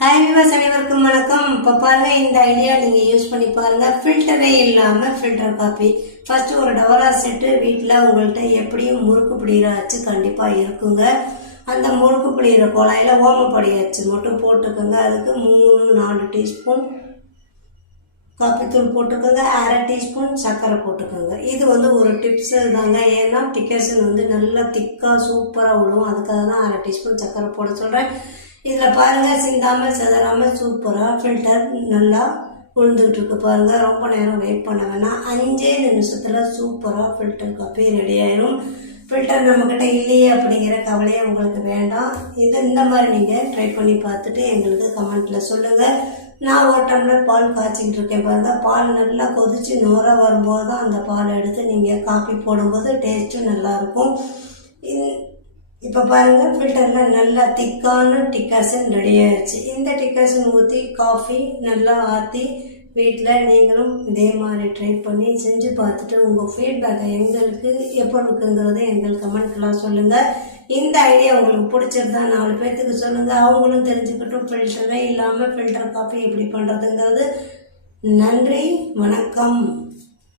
Hi viewers, அனைவருக்கும் வணக்கம். இப்போ பாருங்க, இந்த ஐடியா நீங்கள் யூஸ் பண்ணி பாருங்க. ஃபில்டரே இல்லாமல் ஃபில்டர் காப்பி. ஃபர்ஸ்ட் ஒரு டவரா செட்டு வீட்டில் உங்கள்கிட்ட எப்படியும் முறுக்கு பிடிக்கிற அச்சு கண்டிப்பாக இருக்குங்க. அந்த முறுக்கு பிடிக்கிற குழாயில் ஓமப்படி அச்சு மட்டும் போட்டுக்கோங்க. அதுக்கு 3-4 டீஸ்பூன் காப்பித்தூள் போட்டுக்கோங்க. அரை டீஸ்பூன் சர்க்கரை போட்டுக்கோங்க. இது ஒரு டிப்ஸு தாங்க. ஏன்னா டிக்கேஷன் நல்லா திக்காக சூப்பராக விடும். அதுக்காக தான் அரை டீஸ்பூன் சர்க்கரை போட சொல்கிறேன். இதில் பாருங்கள், சிந்தாமல் செதறாமல் சூப்பராக ஃபில்டர் நல்லா உழுந்துக்கிட்டு இருக்கு பாருங்கள். ரொம்ப நேரம் வெயிட் பண்ண வேணாம். 5 நிமிஷத்தில் சூப்பராக ஃபில்டர் காப்பி ரெடி ஆயிரும். ஃபில்டர் நம்மக்கிட்ட இல்லையே அப்படிங்கிற கவலையே உங்களுக்கு வேண்டாம். இந்த மாதிரி நீங்கள் ட்ரை பண்ணி பார்த்துட்டு எங்களுக்கு கமெண்ட்டில் சொல்லுங்கள். நான் ஒரு டம்ளர் பால் காய்ச்சிக்கிட்டு இருக்கேன் பாருங்கள். பால் நல்லா கொதித்து நுர வரும்போது தான் அந்த பாலை எடுத்து நீங்கள் காப்பி போடும்போது டேஸ்ட்டும் நல்லாயிருக்கும். இப்போ பாருங்கள், ஃபில்டரில் நல்லா திக்கான டிக்காசன் ரெடி ஆயிடுச்சு. இந்த டிக்காசன் ஊற்றி காஃபி நல்லா ஆற்றி வீட்டில் நீங்களும் இதே மாதிரி ட்ரை பண்ணி செஞ்சு பார்த்துட்டு உங்கள் ஃபீட்பேக்கை எங்களுக்கு எப்போ இருக்குங்கிறத எங்களுக்கு கமெண்ட்லாம் சொல்லுங்கள். இந்த ஐடியா உங்களுக்கு பிடிச்சிருந்தா 4 பேர்த்துக்கு சொல்லுங்கள். அவங்களும் தெரிஞ்சுக்கிட்டும் ஃபில்டரே இல்லாமல் ஃபில்டர் காஃபி எப்படி பண்ணுறதுங்கிறது. நன்றி, வணக்கம்.